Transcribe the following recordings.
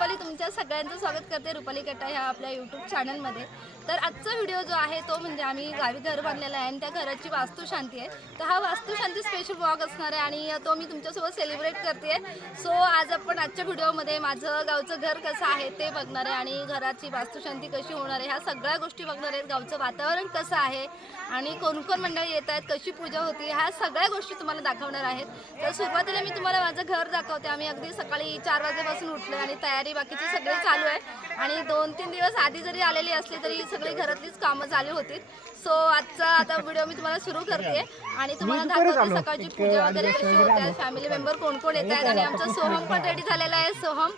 रुपाली तुमच्या सगळ्यांचं स्वागत करते रुपाली कट्टा ह्या आपल्या यूट्यूब चॅनलमध्ये तर आजचा व्हिडिओ जो आहे तो म्हणजे आम्ही गावी घर बांधलेला आहे आणि त्या घराची वास्तुशांती आहे. तर हा वास्तुशांती स्पेशल ब्लॉग असणार आहे आणि तो मी तुमच्यासोबत सेलिब्रेट करते सो आज आपण आजच्या व्हिडिओमध्ये माझं गावचं घर कसं आहे ते बघणार आहे आणि घराची वास्तुशांती कशी होणार आहे ह्या सगळ्या गोष्टी बघणार आहेत. गावचं वातावरण कसं आहे आणि कोणकोण मंडळी येत आहेत कशी पूजा होती ह्या सगळ्या गोष्टी तुम्हाला दाखवणार आहेत. तर सुरुवातीला मी तुम्हाला माझं घर दाखवते. आम्ही अगदी सकाळी चार वाजेपासून उठलो आणि तयारी बाकीची सगळी चालू आहे आणि दोन तीन दिवस आधी जरी आलेली असली तरी सगळी घरातलीच कामं चालू होती सो आजचा आता व्हिडिओ मी तुम्हाला सुरू करते. आणि तुम्हाला दाखवते सकाळची पूजा वगैरे कशी होते फॅमिली मेंबर कोण कोण येत आहेत? आणि आमचा सोहम पण रेडी झालेला आहे सोहम.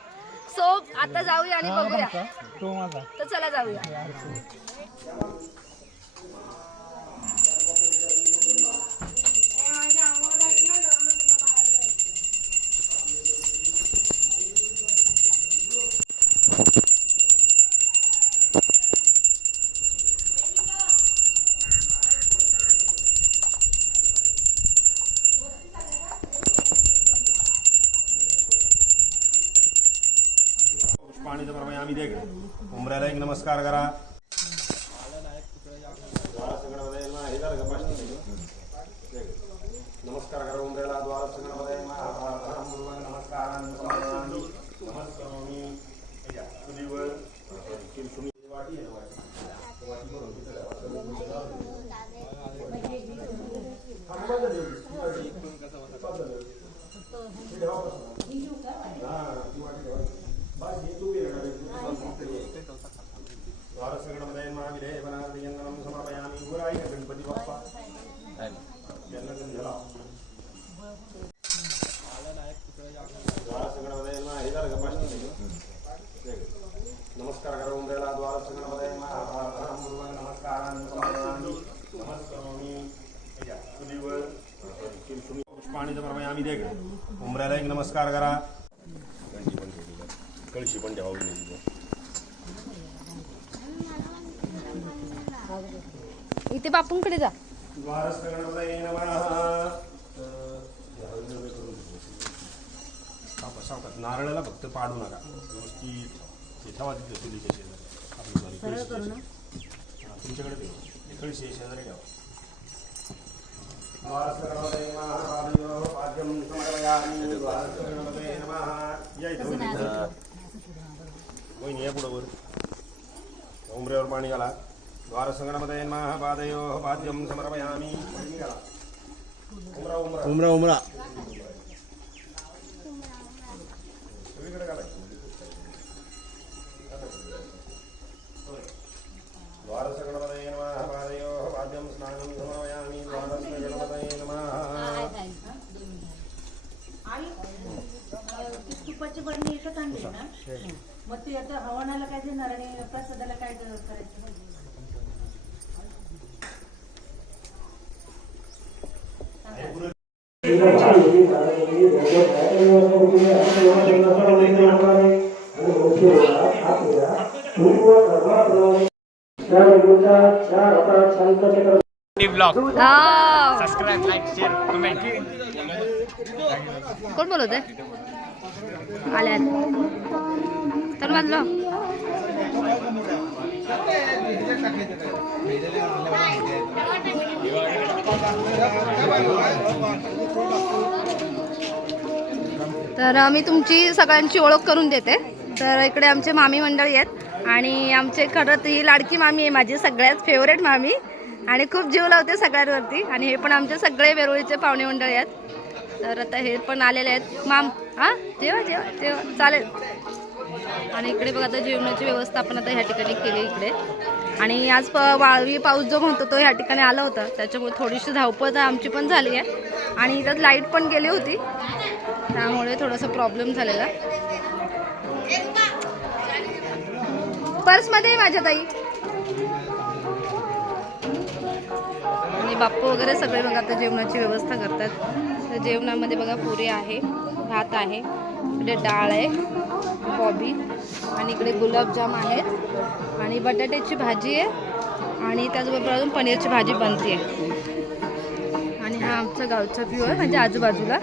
सो आता जाऊया आणि बघूया. तर चला जाऊया. नमस्कार करा नमस्कार करा उमऱ्याला द्वार सगळं नमस्कार नमस्कार चुलीवर वाटी आहे ना वाटी. द्वारसंगणमध्ये महाविले वनादियंगनं समर्पयामि गुराय गणपती बाप्पा यांना गंधला द्वारसंगणमध्ये माहिदार गपाष्टी नमस्कार करा उमरेला द्वारसंगणमध्ये नमस्कारान् समर्पयामि नमस्करोमि चुलीवर पुष्पाणी तर आम्ही दे एक नमस्कार करा कळशी पण ठेवा कळशी पण ठेवावी नाही तिथं. इथे बापूंकडे जा. नारळाला फक्त पाडू नका. व्यवस्थित. आपली तुमच्याकडे ठेवा. आहे शेजारी ठेवा. या पुढं वर. उमऱ्यावर पाणी घाला. द्वारसंगणपतये नमः पादयोः पाद्यं समर्पयामि वहिनी घाला उमरा उमरा उमरा उमरा सगळीकडे घालायचं द्वारसगणपतये नमः पादयोः पाद्यं स्नानं समर्पयामि द्वारसगणपतये नमः आई ती तुपाची बरणी एकच आणली ना मग ते आता हवानाला काय देणार आणि प्रसादाला काय करायचं कोण बोलत आहे आल्या तर बांधलो तर मी तुमची सगळ्यांची ओळख करून देते. तर इकडे आमचे मामी मंडळी आहेत आणि आमचे खरं तर ही लाडकी मामी आहे माझी सगळ्यात फेवरेट मामी. आणि खूप जीव लावते सगळ्यांवरती. आणि हे पण आमचे सगळे वेरुळीचे पाहुणे मंडळी आहेत. तर आता हे पण आलेले आहेत. माम हां? जेव्हा जेव्हा जेवा. चालेल. आणि इकडे बघा आता जेवणाची व्यवस्था आपण आता ह्या ठिकाणी केली इकडे. आणि आज प वाळवी पाऊस जो म्हणतो तो ह्या ठिकाणी आला होता. त्याच्यामुळे थोडीशी धावपळ तर आमची पण झाली आहे. आणि त्यात लाइट पण गेली होती. त्यामुळे थोडासा प्रॉब्लेम झालेला. पर्समध्ये माझ्या ताई. आणि बाप्पू वगैरे सगळे बघा आता जेवणाची व्यवस्था करतात. तर जेवणामध्ये बघा पुरी आहे भात आहे इकडे डाळ आहे. बॉबी आणि इकडे गुलाबजाम आहेत. आणि बटाट्याची भाजी आहे. आणि त्याचबरोबर अजून पनीरची भाजी बनते आणि हा आमचा गावचा व्ह्यू आहे म्हणजे आजूबाजूला.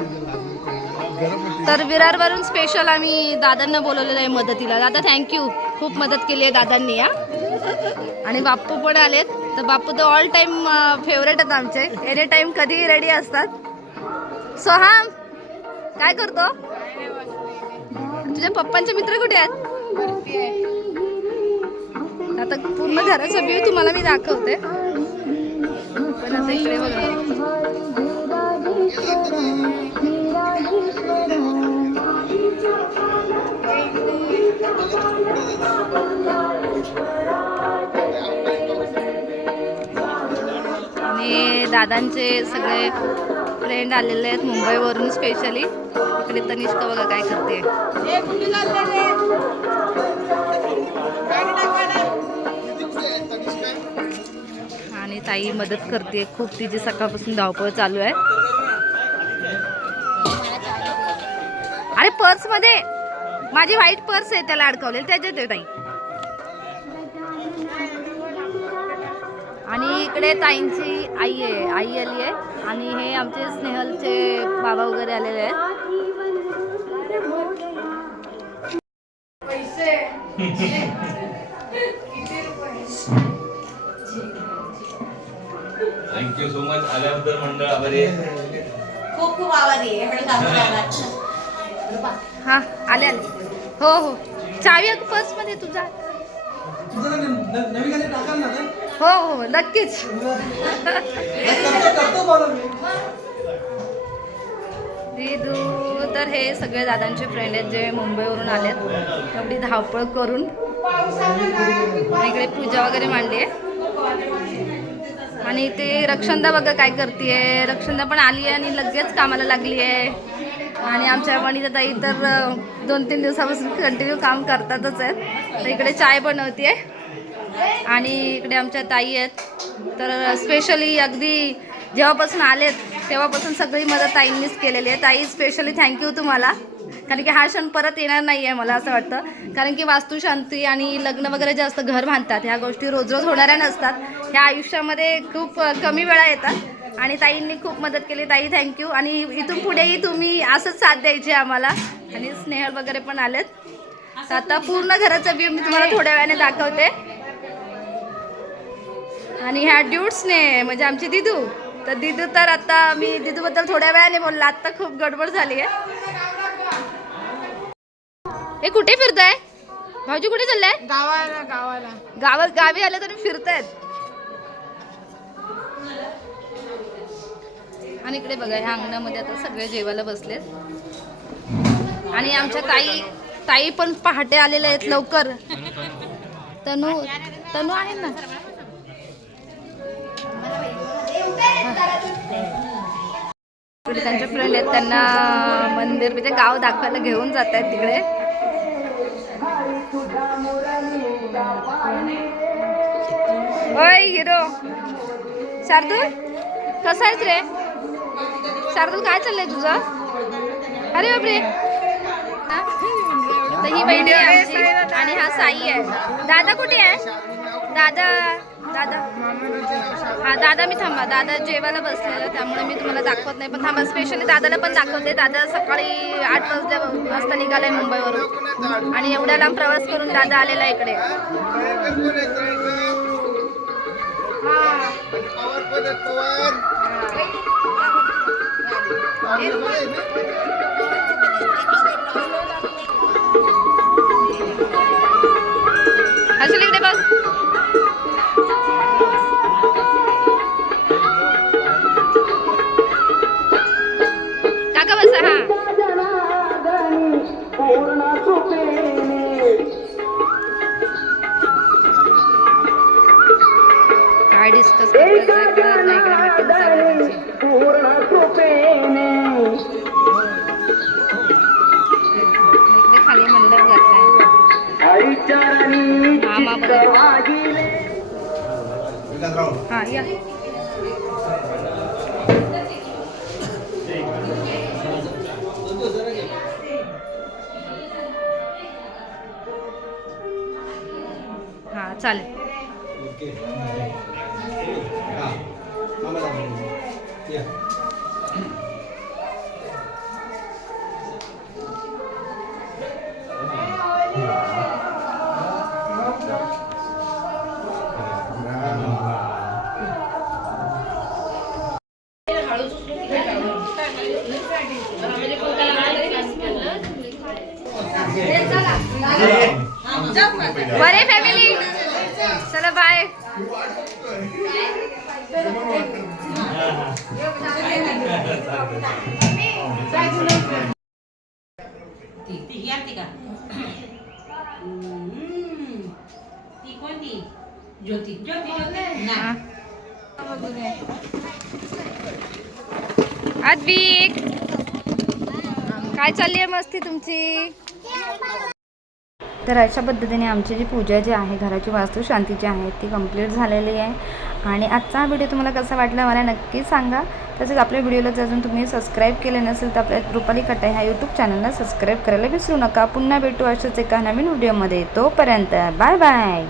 तर विरारवरून स्पेशल आम्ही दादांना बोलवलेलं आहे मदतीला. दादा थँक्यू खूप मदत केली आहे दादांनी या आणि बाप्पू पण आलेत. तर बाप्पू तर ऑल टाईम फेवरेट आहेत आमचे. एनी टाईम कधीही रेडी असतात. सोहाम काय करतो? तुझ्या पप्पांचे मित्र कुठे आहेत? आता पूर्ण घराचा व्ह्यू तुम्हाला मी दाखवते. पण आता इकडे बघा. आणि दादांचे सगळे फ्रेंड आलेले आहेत मुंबईवरून स्पेशली इकडे तनिष्का बघा काय करते. आणि ताई मदत करते. खूप तिची सकाळपासून धावपळ चालू आहे. अरे पर्समध्ये. माझी व्हाईट पर्स आहे त्याला अडकवलेली. त्याच्यात आहे ताई. आणि इकडे ताईंची आई आहे आई आली आहे. आणि हे आमचे स्नेहलचे बाबा वगैरे आलेले आहेत. थँक्यू सो मच आल्याबद्दल मंडळ आभारी. खूप खूप आभारी. हा. आले आले. हो हो. चावी पर्समध्ये तुझा हो हो नक्कीच. दिदू. तर हे सगळे दादांचे फ्रेंड आहेत जे मुंबईवरून आलेत. एवढी धावपळ करून. इकडे पूजा वगैरे मांडली आहे आणि ते रक्षंदा बघा काय करते रक्षंदा पण आली आहे आणि लगेच कामाला लागली आहे आणि आमच्या वणीच्या ताई तर दोन तीन दिवसापासून कंटिन्यू काम करतातच आहेत. तर इकडे चाय बनवते आणि इकडे आमच्या ताई आहेत. तर स्पेशली अगदी जेव्हापासून आलेत तेव्हापासून सगळी मदत ताईंनीच केलेली आहे. ताई स्पेशली थँक्यू तुम्हाला. कारण की हा क्षण परत येणार नाही आहे मला असं वाटतं. कारण की वास्तुशांती आणि लग्न वगैरे जे असतं घर बांधतात. ह्या गोष्टी रोज रोज होणाऱ्या नसतात. ह्या आयुष्यामध्ये खूप कमी वेळा येतात. आणि ताईंनी खूप मदत केली. ताई थँक्यू आणि इथून पुढेही तुम्ही असंच साथ द्यायची आम्हाला. आणि स्नेहल वगैरे पण आलेत. तर आता पूर्ण घराचा व्ह्यू मी तुम्हाला थोड्या वेळाने दाखवते. आणि ह्या ड्यूट्सने म्हणजे आमची दिदू. तर दिदू तर आता मी दिदूबद्दल थोड्या वेळाने बोलला. आता खूप गडबड झाली आहे. हे कुठे फिरताय? भाऊजी कुठे चाललाय? गावाला गावाला. गावात गावी आले तरी फिरतायत. आणि इकडे बघा ह्या अंगणामध्ये आता सगळे जेवायला बसलेत. आणि आमच्या ताई ताई पण पहाटे आलेल्या आहेत लवकर. तनू तनू आहे ना? म्हणजे इकडे त्यांचे फ्रेंड आहेत त्यांना मंदिर म्हणजे गाव दाखवायला घेऊन जात आहेत तिकडे. ओय हिरो. शार्दूल कसं आहेस रे? शार्दूल काय चाललंय तुझं? अरे बापरे. तर ही बहिणी आहे आमची आणि हा साई आहे. दादा कुठे आहे? दादा दादा. हा दादा मी थांबा. दादा जेवायला बसलेलं त्यामुळे मी तुम्हाला दाखवत नाही. पण थांबा स्पेशली दादाला पण दाखवते. दादा सकाळी आठ वाजल्या वाजता निघालाय मुंबईवरून. आणि एवढ्या लांब प्रवास करून दादा आलेला आहे इकडे. असेल इकडे बघ. डिस्कस करतात कळत नाही खाली मामा बघा. हा या. हा चालेल. हां मला दाखवून बरे फॅमिली चला बाय ती कोणती ज्योती ज्योती काय चालली आहे मस्ती तुमची? तर अशा पद्धतीने आमची जी पूजा जी आहे घराची वास्तू शांती जी आहे ती कंप्लीट झालेली आहे. आणि आजचा हा व्हिडिओ तुम्हाला कसा वाटला मला नक्की सांगा. तसेच आपल्या व्हिडिओला जर अजून तुम्ही सबस्क्राईब केले नसेल तर आपल्या रुपाली कट्टा ह्या यूट्यूब चॅनलला सबस्क्राईब करायला विसरू नका. पुन्हा भेटू अशाच एका नवीन व्हिडिओमध्ये तोपर्यंत बाय बाय